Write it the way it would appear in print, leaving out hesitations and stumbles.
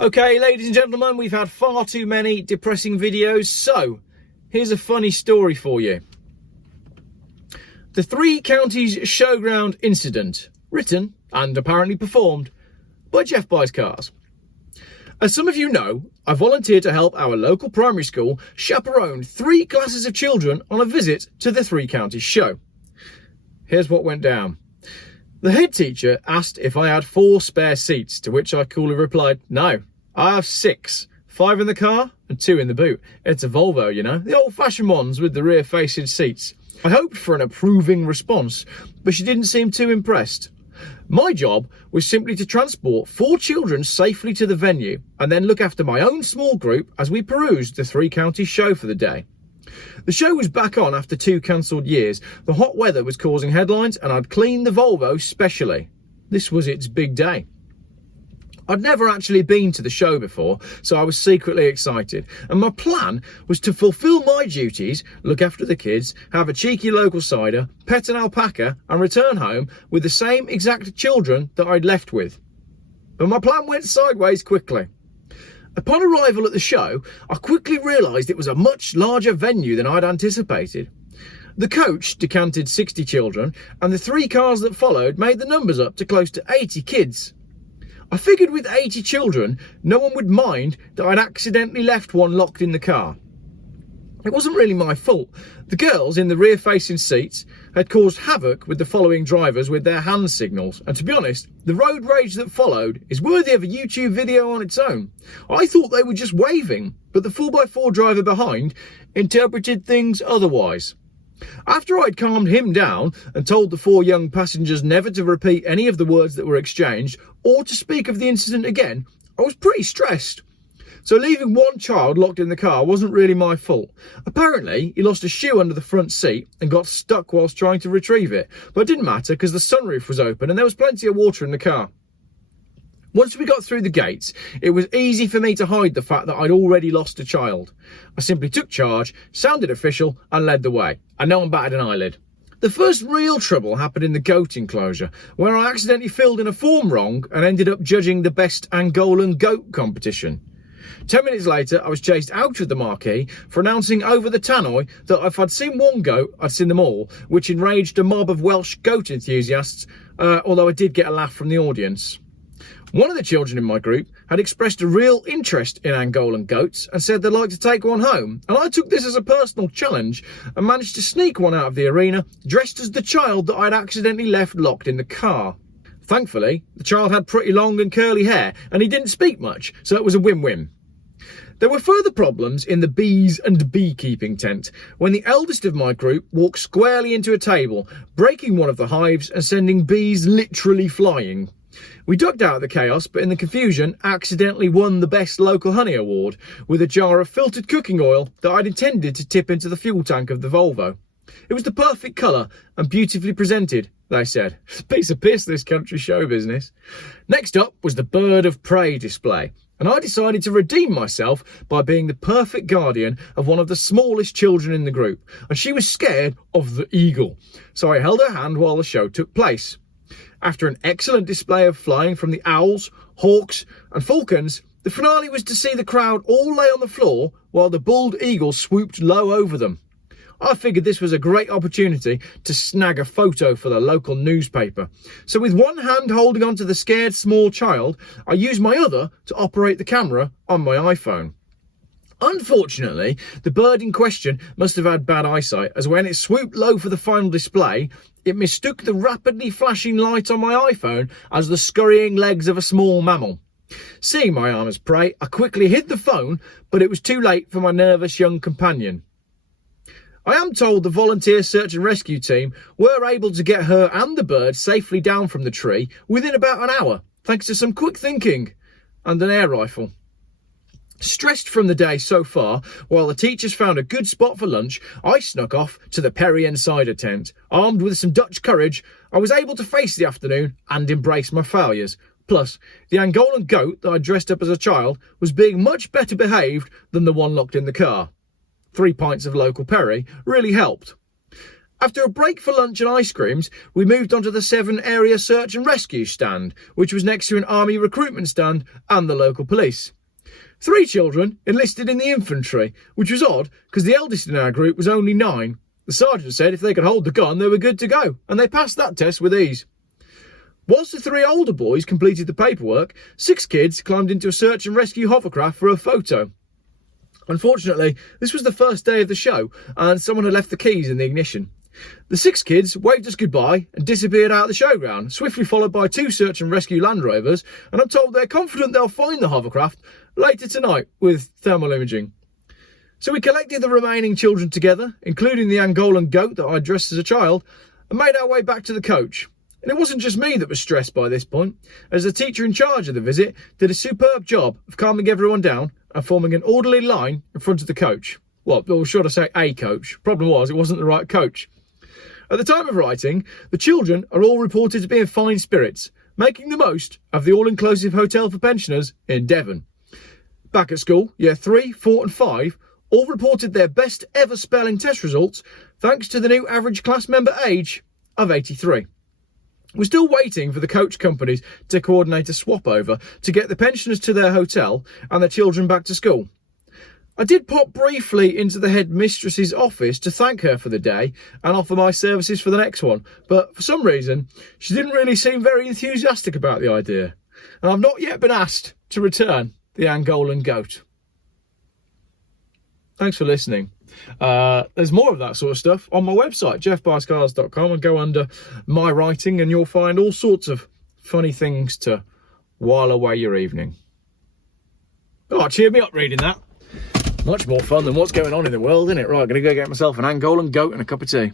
Okay, ladies and gentlemen, we've had far too many depressing videos, so here's a funny story for you. The Three Counties Showground Incident, written and apparently performed by Geoff Buys Cars. As some of you know, I volunteered to help our local primary school chaperone 3 classes of children on a visit to the Three Counties show. Here's what went down. The head teacher asked if I had 4 spare seats, to which I coolly replied, no, I have 6. 5 in the car and 2 in the boot. It's a Volvo, you know, the old-fashioned ones with the rear-facing seats. I hoped for an approving response, but she didn't seem too impressed. My job was simply to transport 4 children safely to the venue and then look after my own small group as we perused the Three Counties show for the day. The show was back on after 2 cancelled years. The hot weather was causing headlines and I'd cleaned the Volvo specially. This was its big day. I'd never actually been to the show before, so I was secretly excited. And my plan was to fulfil my duties, look after the kids, have a cheeky local cider, pet an alpaca and return home with the same exact children that I'd left with. But my plan went sideways quickly. Upon arrival at the show, I quickly realised it was a much larger venue than I'd anticipated. The coach decanted 60 children, and the 3 cars that followed made the numbers up to close to 80 kids. I figured with 80 children, no one would mind that I'd accidentally left one locked in the car. It wasn't really my fault. The girls in the rear-facing seats had caused havoc with the following drivers with their hand signals, and to be honest, the road rage that followed is worthy of a YouTube video on its own. I thought they were just waving, but the 4x4 driver behind interpreted things otherwise. After I'd calmed him down and told the 4 young passengers never to repeat any of the words that were exchanged or to speak of the incident again, I was pretty stressed. So leaving one child locked in the car wasn't really my fault. Apparently, he lost a shoe under the front seat and got stuck whilst trying to retrieve it. But it didn't matter because the sunroof was open and there was plenty of water in the car. Once we got through the gates, it was easy for me to hide the fact that I'd already lost a child. I simply took charge, sounded official and led the way. And no one batted an eyelid. The first real trouble happened in the goat enclosure, where I accidentally filled in a form wrong and ended up judging the best Angolan goat competition. 10 minutes later, I was chased out of the marquee for announcing over the tannoy that if I'd seen one goat, I'd seen them all, which enraged a mob of Welsh goat enthusiasts, although I did get a laugh from the audience. One of the children in my group had expressed a real interest in Angolan goats and said they'd like to take one home, and I took this as a personal challenge and managed to sneak one out of the arena dressed as the child that I'd accidentally left locked in the car. Thankfully, the child had pretty long and curly hair and he didn't speak much, so it was a win-win. There were further problems in the bees and beekeeping tent when the eldest of my group walked squarely into a table, breaking one of the hives and sending bees literally flying. We ducked out of the chaos, but in the confusion accidentally won the Best Local Honey Award with a jar of filtered cooking oil that I'd intended to tip into the fuel tank of the Volvo. It was the perfect colour and beautifully presented, they said. It's a piece of piss, this country show business. Next up was the bird of prey display, and I decided to redeem myself by being the perfect guardian of one of the smallest children in the group, and she was scared of the eagle, so I held her hand while the show took place. After an excellent display of flying from the owls, hawks and falcons, the finale was to see the crowd all lay on the floor while the bald eagle swooped low over them. I figured this was a great opportunity to snag a photo for the local newspaper. So with one hand holding onto the scared small child, I used my other to operate the camera on my iPhone. Unfortunately, the bird in question must have had bad eyesight, as when it swooped low for the final display, it mistook the rapidly flashing light on my iPhone as the scurrying legs of a small mammal. Seeing my arm as prey, I quickly hid the phone, but it was too late for my nervous young companion. I am told the volunteer search and rescue team were able to get her and the bird safely down from the tree within about an hour, thanks to some quick thinking and an air rifle. Stressed from the day so far, while the teachers found a good spot for lunch, I snuck off to the Perry and cider tent. Armed with some Dutch courage, I was able to face the afternoon and embrace my failures. Plus, the Angolan goat that I dressed up as a child was being much better behaved than the one locked in the car. 3 pints of local Perry really helped. After a break for lunch and ice creams, we moved on to the 7 area search and rescue stand, which was next to an army recruitment stand and the local police. 3 children enlisted in the infantry, which was odd because the eldest in our group was only 9. The sergeant said if they could hold the gun, they were good to go, and they passed that test with ease. Whilst the 3 older boys completed the paperwork, 6 kids climbed into a search and rescue hovercraft for a photo. Unfortunately, this was the first day of the show, and someone had left the keys in the ignition. The 6 kids waved us goodbye and disappeared out of the showground, swiftly followed by 2 search and rescue Land Rovers, and I'm told they're confident they'll find the hovercraft later tonight with thermal imaging. So we collected the remaining children together, including the Angolan goat that I dressed as a child, and made our way back to the coach. And it wasn't just me that was stressed by this point, as the teacher in charge of the visit did a superb job of calming everyone down and forming an orderly line in front of the coach. Well, or should I say a coach? Problem was, it wasn't the right coach. At the time of writing, the children are all reported to be in fine spirits, making the most of the all-inclusive hotel for pensioners in Devon. Back at school, year 3, 4 and 5 all reported their best ever spelling test results thanks to the new average class member age of 83. We're still waiting for the coach companies to coordinate a swap over to get the pensioners to their hotel and their children back to school. I did pop briefly into the headmistress's office to thank her for the day and offer my services for the next one, but for some reason she didn't really seem very enthusiastic about the idea, and I've not yet been asked to return the Angolan goat. Thanks for listening. There's more of that sort of stuff on my website, geoffbuyscars.com, and go under my writing and you'll find all sorts of funny things to while away your evening. Oh, cheer me up reading that. Much more fun than what's going on in the world, isn't it? Right, I'm going to go get myself an Angolan goat and a cup of tea.